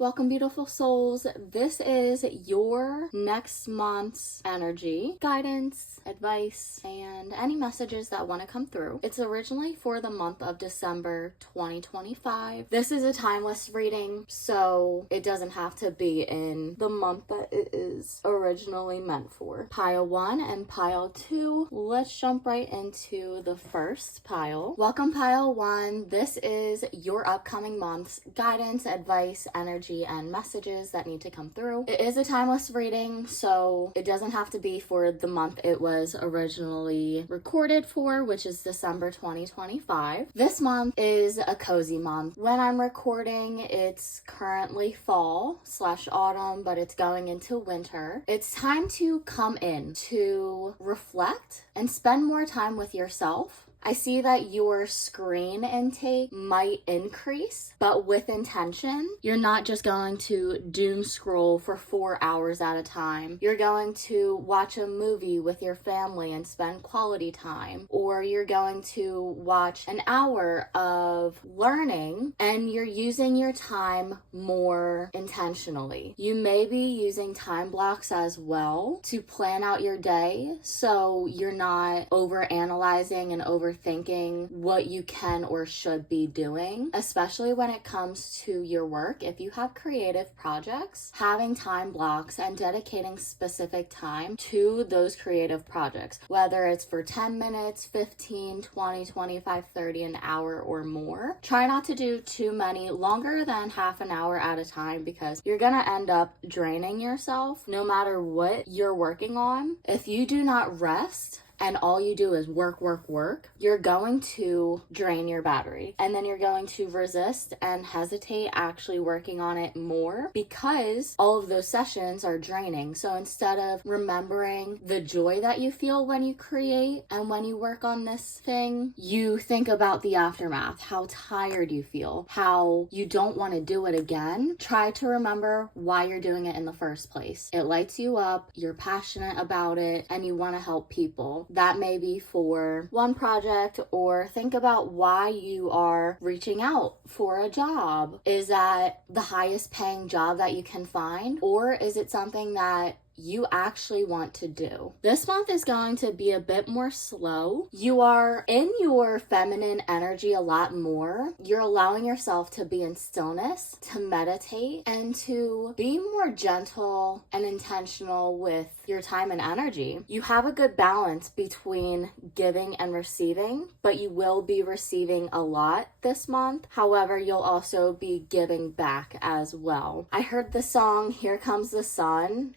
Welcome, beautiful souls. This is your next month's energy, guidance, advice, and any messages that want to come through. It's originally for the month of December 2025. This is a timeless reading, so it doesn't have to be in the month that it is originally meant for. Pile 1 and pile 2. Let's jump right into the first pile. Welcome, pile 1. This is your upcoming month's guidance, advice, energy, and messages that need to come through. It is a timeless reading, so it doesn't have to be for the month it was originally recorded for, which is December 2025. This month is a cozy month. When I'm recording, it's currently fall/autumn, but it's going into winter. It's time to come in, to reflect and spend more time with yourself. I see that your screen intake might increase, but with intention. You're not just going to doom scroll for 4 hours at a time. You're going to watch a movie with your family and spend quality time, or you're going to watch an hour of learning and you're using your time more intentionally. You may be using time blocks as well to plan out your day so you're not overanalyzing and overthinking what you can or should be doing, especially when it comes to your work. If you have creative projects, having time blocks and dedicating specific time to those creative projects, whether it's for 10 minutes, 15, 20, 25, 30, an hour or more. Try not to do too many, longer than half an hour at a time, because you're gonna end up draining yourself no matter what you're working on. If you do not rest, and all you do is work, you're going to drain your battery. And then you're going to resist and hesitate actually working on it more because all of those sessions are draining. So instead of remembering the joy that you feel when you create and when you work on this thing, you think about the aftermath, how tired you feel, how you don't want to do it again. Try to remember why you're doing it in the first place. It lights you up, you're passionate about it, and you want to help people. That may be for one project, or think about why you are reaching out for a job. Is that the highest paying job that you can find, or is it something that you actually want to do? This month is going to be a bit more slow. You are in your feminine energy a lot more. You're allowing yourself to be in stillness, to meditate, and to be more gentle and intentional with your time and energy. You have a good balance between giving and receiving, but you will be receiving a lot this month. However, you'll also be giving back as well. I heard the song Here Comes the Sun,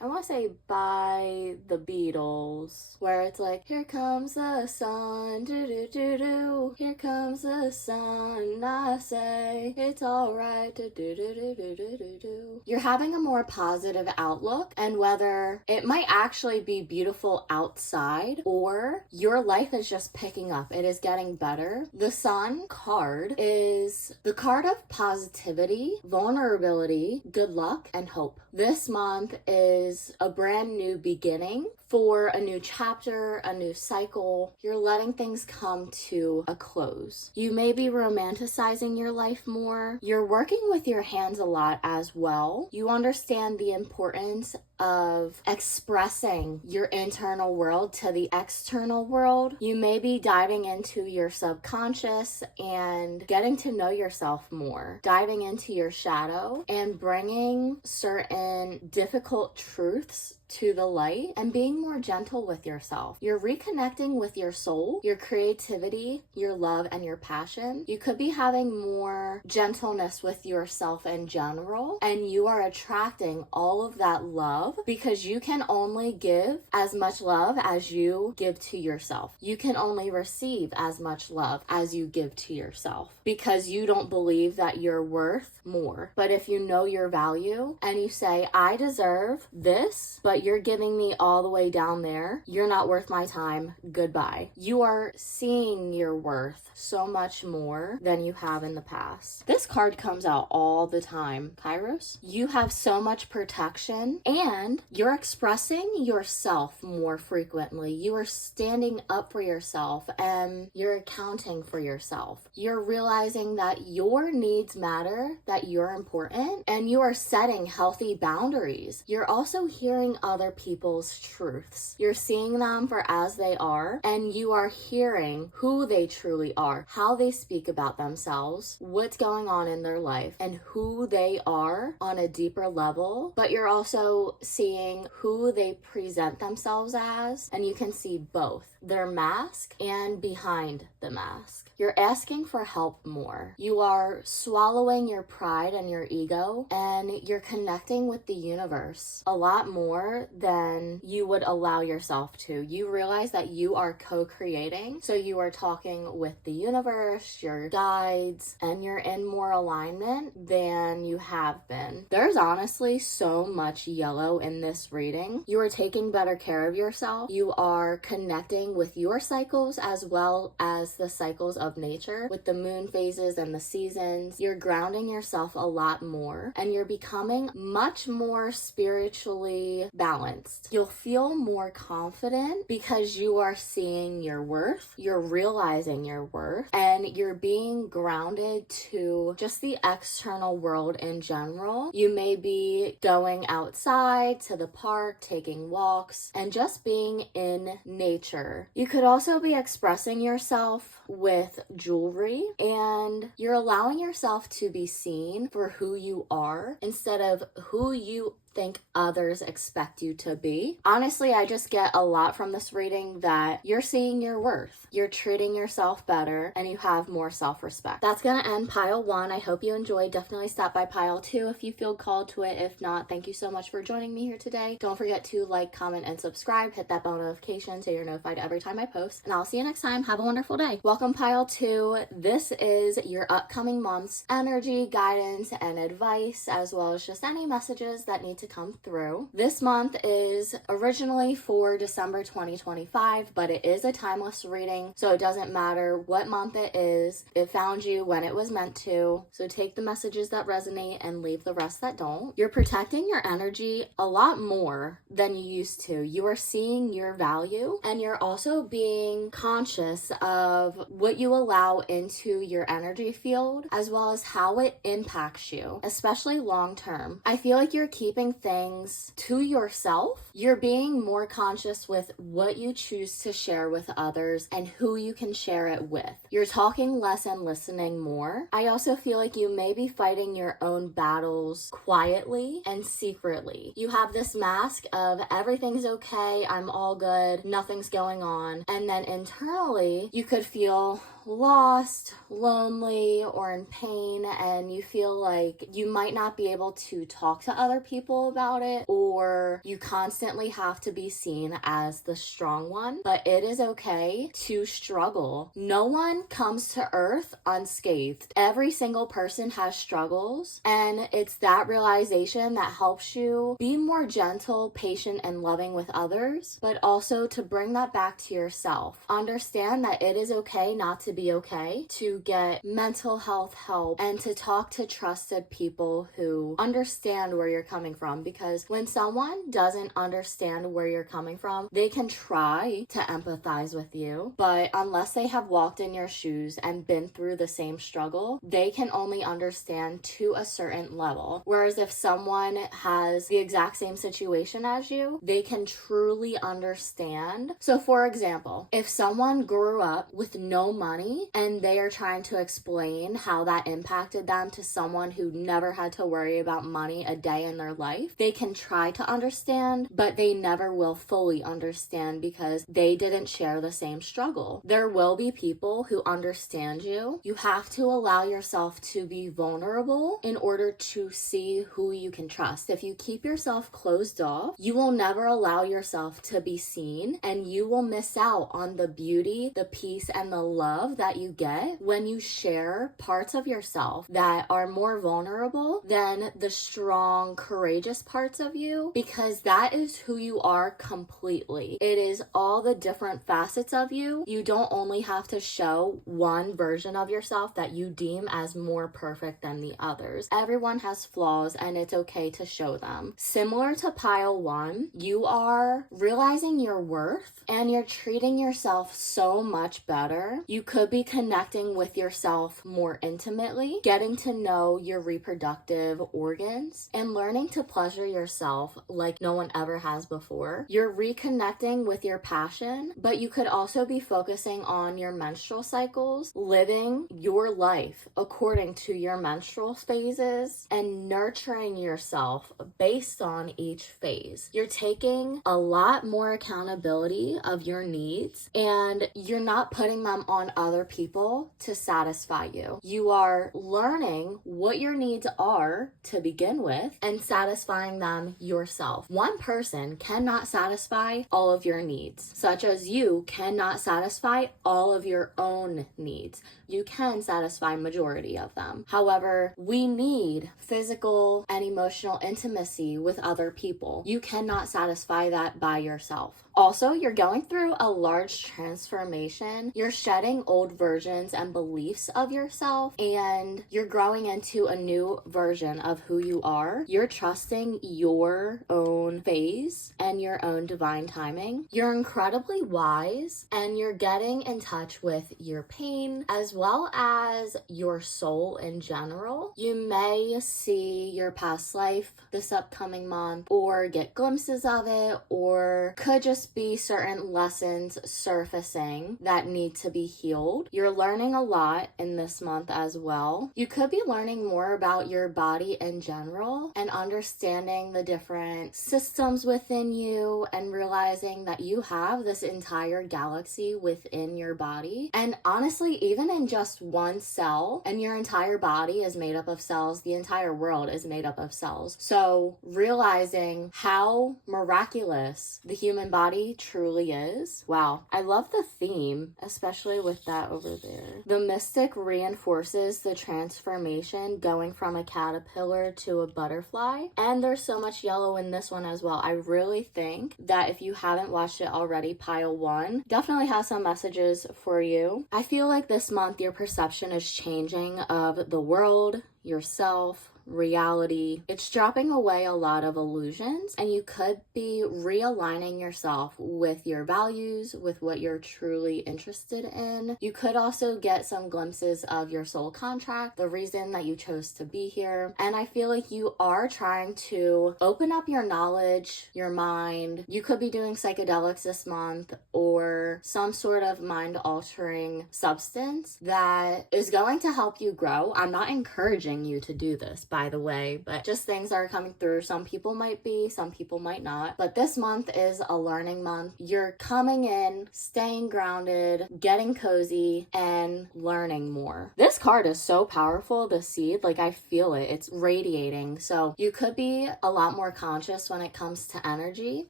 I want to say by the Beatles, where it's like, here comes the sun, do-do-do-do, here comes the sun, I say, it's alright, do-do-do-do-do-do-do. You're having a more positive outlook, and whether it might actually be beautiful outside or your life is just picking up, it is getting better. The Sun card is the card of positivity, vulnerability, good luck, and hope. This month is a brand new beginning for a new chapter, a new cycle. You're letting things come to a close. You may be romanticizing your life more. You're working with your hands a lot as well. You understand the importance of expressing your internal world to the external world. You may be diving into your subconscious and getting to know yourself more, diving into your shadow and bringing certain difficult truths to the light and being more gentle with yourself. You're reconnecting with your soul, your creativity, your love, and your passion. You could be having more gentleness with yourself in general, and you are attracting all of that love because you can only give as much love as you give to yourself. You can only receive as much love as you give to yourself because you don't believe that you're worth more. But if you know your value and you say, I deserve this, but but you're giving me all the way down there. You're not worth my time. Goodbye. You are seeing your worth so much more than you have in the past. This card comes out all the time. Kairos, you have so much protection and you're expressing yourself more frequently. You are standing up for yourself and you're accounting for yourself. You're realizing that your needs matter, that you're important, and you are setting healthy boundaries. You're also hearing other people's truths. You're seeing them for as they are, and you are hearing who they truly are, how they speak about themselves, what's going on in their life, and who they are on a deeper level. But you're also seeing who they present themselves as, and you can see both their mask and behind the mask. You're asking for help more. You are swallowing your pride and your ego, and you're connecting with the universe a lot more than you would allow yourself to. You realize that you are co-creating, so you are talking with the universe, your guides, and you're in more alignment than you have been. There's honestly so much yellow in this reading. You are taking better care of yourself. You are connecting with your cycles as well as the cycles of nature, with the moon phases and the seasons. You're grounding yourself a lot more, and you're becoming much more spiritually balanced. You'll feel more confident because you are seeing your worth, you're realizing your worth, and you're being grounded to just the external world in general. You may be going outside to the park, taking walks, and just being in nature. You could also be expressing yourself with jewelry, and you're allowing yourself to be seen for who you are instead of who you think others expect you to be. Honestly, I just get a lot from this reading that you're seeing your worth, you're treating yourself better, and you have more self-respect. That's gonna end pile 1. I hope you enjoyed. Definitely stop by pile 2 if you feel called to it. If not, thank you so much for joining me here today. Don't forget to like, comment, and subscribe. Hit that bell notification so you're notified every time I post, and I'll see you next time. Have a wonderful day. Welcome pile 2. This is your upcoming month's energy, guidance, and advice, as well as just any messages that need to come through. This month is originally for December 2025, but it is a timeless reading, so it doesn't matter what month it is. It found you when it was meant to, so take the messages that resonate and leave the rest that don't. You're protecting your energy a lot more than you used to. You are seeing your value, and you're also being conscious of what you allow into your energy field, as well as how it impacts you, especially long term. I feel like you're keeping things to yourself. You're being more conscious with what you choose to share with others and who you can share it with. You're talking less and listening more. I also feel like you may be fighting your own battles quietly and secretly. You have this mask of everything's okay, I'm all good, nothing's going on, and then internally you could feel lost, lonely, or in pain, and you feel like you might not be able to talk to other people about it, or you constantly have to be seen as the strong one. But it is okay to struggle. No one comes to earth unscathed. Every single person has struggles, and it's that realization that helps you be more gentle, patient, and loving with others, but also to bring that back to yourself. Understand that it is okay not to be okay, to get mental health help, and to talk to trusted people who understand where you're coming from, because when someone doesn't understand where you're coming from, they can try to empathize with you, but unless they have walked in your shoes and been through the same struggle, they can only understand to a certain level. Whereas if someone has the exact same situation as you, they can truly understand. So for example, if someone grew up with no money and they are trying to explain how that impacted them to someone who never had to worry about money a day in their life, they can try to understand, but they never will fully understand because they didn't share the same struggle. There will be people who understand you. You have to allow yourself to be vulnerable in order to see who you can trust. If you keep yourself closed off, you will never allow yourself to be seen, and you will miss out on the beauty, the peace, and the love love that you get when you share parts of yourself that are more vulnerable than the strong, courageous parts of you, because that is who you are completely. It is all the different facets of you. You don't only have to show one version of yourself that you deem as more perfect than the others. Everyone has flaws and it's okay to show them. Similar to pile 1, you are realizing your worth and you're treating yourself so much better. You could be connecting with yourself more intimately, getting to know your reproductive organs, and learning to pleasure yourself like no one ever has before. You're reconnecting with your passion, but you could also be focusing on your menstrual cycles, living your life according to your menstrual phases, and nurturing yourself based on each phase. You're taking a lot more accountability of your needs, and you're not putting them on other people to satisfy you. You are learning what your needs are to begin with and satisfying them yourself. One person cannot satisfy all of your needs, such as you cannot satisfy all of your own needs. You can satisfy majority of them. However, we need physical and emotional intimacy with other people. You cannot satisfy that by yourself. Also, you're going through a large transformation. You're shedding old versions and beliefs of yourself, and you're growing into a new version of who you are. You're trusting your own phase and your own divine timing. You're incredibly wise, and you're getting in touch with your pain as well as your soul in general. You may see your past life this upcoming month, or get glimpses of it, or could just be certain lessons surfacing that need to be healed. You're learning a lot in this month as well. You could be learning more about your body in general and understanding the different systems within you and realizing that you have this entire galaxy within your body. And honestly, even in just one cell, and your entire body is made up of cells, the entire world is made up of cells. So realizing how miraculous the human body truly is. Wow. I love the theme, especially with that over there. The mystic reinforces the transformation going from a caterpillar to a butterfly. And there's so much yellow in this one as well. I really think that if you haven't watched it already, pile 1 definitely has some messages for you. I feel like this month your perception is changing of the world, yourself, reality. It's dropping away a lot of illusions, and you could be realigning yourself with your values, with what you're truly interested in. You could also get some glimpses of your soul contract, the reason that you chose to be here. And I feel like you are trying to open up your knowledge, your mind. You could be doing psychedelics this month, or some sort of mind-altering substance that is going to help you grow. I'm not encouraging you to do this, by the way, but just things are coming through. Some people might be, some people might not. But this month is a learning month. You're coming in, staying grounded, getting cozy, and learning more. This card is so powerful, the seed, like I feel it. It's radiating. So you could be a lot more conscious when it comes to energy,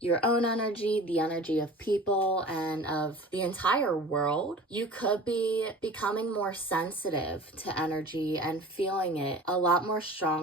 your own energy, the energy of people, and of the entire world. You could be becoming more sensitive to energy and feeling it a lot more strongly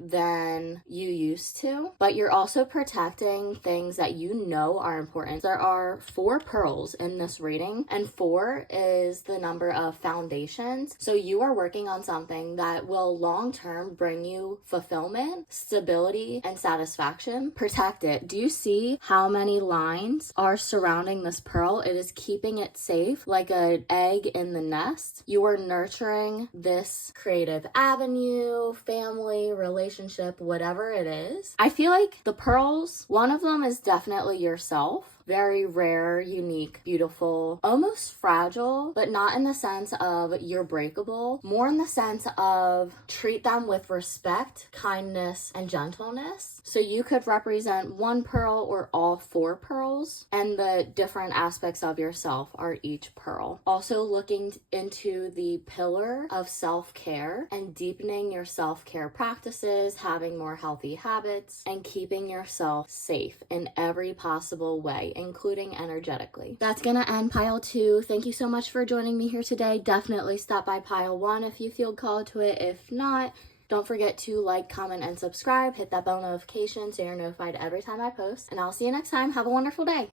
than you used to, but you're also protecting things that you know are important. There are 4 pearls in this reading, and 4 is the number of foundations. So you are working on something that will long-term bring you fulfillment, stability, and satisfaction. Protect it. Do you see how many lines are surrounding this pearl? It is keeping it safe like an egg in the nest. You are nurturing this creative avenue, family, relationship, whatever it is. I feel like the pearls, one of them is definitely yourself. Very rare, unique, beautiful, almost fragile, but not in the sense of you're breakable, more in the sense of treat them with respect, kindness, and gentleness. So you could represent one pearl or all 4 pearls, and the different aspects of yourself are each pearl. Also looking into the pillar of self-care and deepening your self-care practices, having more healthy habits, and keeping yourself safe in every possible way including energetically. That's gonna end pile 2. Thank you so much for joining me here today. Definitely stop by pile 1 if you feel called to it. If not, don't forget to like, comment, and subscribe. Hit that bell notification so you're notified every time I post. And I'll see you next time. Have a wonderful day.